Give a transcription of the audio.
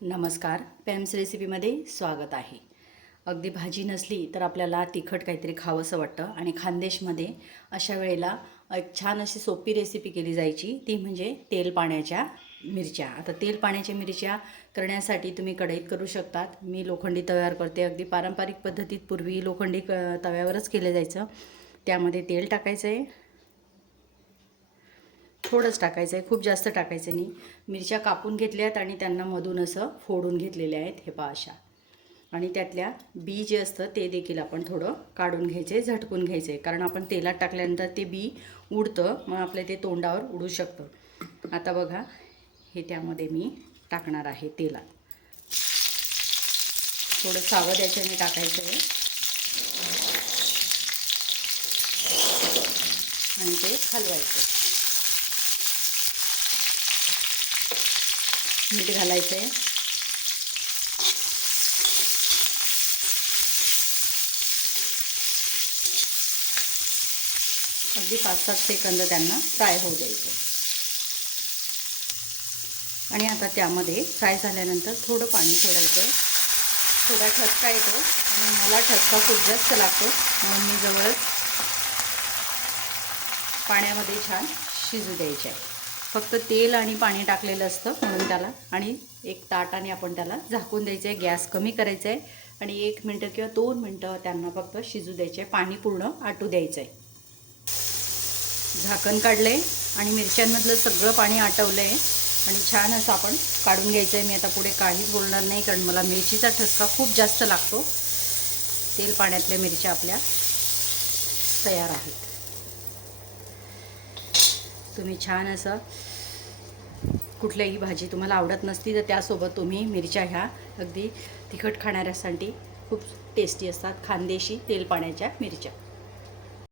नमस्कार, पॅम्स रेसिपीमध्ये स्वागत आहे। अगदी भाजी नसली तर आपल्याला तिखट काहीतरी खावंसं वाटतं आणि खानदेशमध्ये अशा वेळेला एक छान अशी सोपी रेसिपी केली जायची, ती म्हणजे तेल पाण्याच्या मिरच्या। आता तेल पाण्याच्या मिरच्या करण्यासाठी तुम्ही कढईत करू शकतात। मी लोखंडी तव्यावर करते। अगदी पारंपरिक पद्धतीत पूर्वी लोखंडी तव्यावरच केलं जायचं। त्यामध्ये तेल टाकायचं आहे, थोडंच टाकायचं आहे, खूप जास्त टाकायचं नाही। मिरच्या कापून घेतल्यात आणि त्यांना मधून असं फोडून घेतलेल्या आहेत, हे पहा अशा। आणि त्यातल्या बी जे असतं ते देखील आपण थोडं काढून घ्यायचे, झटकून घ्यायचे, कारण आपण तेलात टाकल्यानंतर ते बी उडतं, मग आपल्या ते तोंडावर उडू शकतं। आता बघा, हे त्यामध्ये मी टाकणार आहे तेलात। थोडं सावध याच्याने टाकायचं आहे आणि ते हलवायचं। मीठ घालायचं आहे, अगदी 5-7 सेकंद त्यांना फ्राय होऊ द्यायचं। आणि आता त्यामध्ये फ्राय झाल्यानंतर थोडं पाणी सोडायचं। थोडा ठसका येतो आणि मला ठसका खूप जास्त लागतो, म्हणून मी जवळच पाण्यामध्ये छान शिजू द्यायचे आहे। फक्त तेल आणि पाणी टाकलेलं असतं म्हणून त्याला, आणि एक ताटाने आपण त्याला झाकून द्यायचं आहे। गॅस कमी करायचा आहे आणि 1 मिनिट किंवा 2 मिनिटं त्यांना फक्त शिजू द्यायचे आहे, पाणी पूर्ण आटू द्यायचं आहे। झाकण काढलं आहे आणि मिरच्यांमधलं सगळं पाणी आटवलं आहे आणि छान असं आपण काढून घ्यायचं आहे। मी आता पुढे काहीच बोलणार नाही, कारण मला मिरचीचा ठसका खूप जास्त लागतो। तेल पाण्यातल्या मिरच्या आपल्या तयार आहेत। तुम्ही छान असं, कुठल्याही भाजी तुम्हाला आवडत नसती तर त्यासोबत तुम्ही मिरच्या ह्या अगदी तिखट खाणाऱ्यासाठी खूप टेस्टी असतात, खानदेशी तेल पाण्याच्या मिरच्या।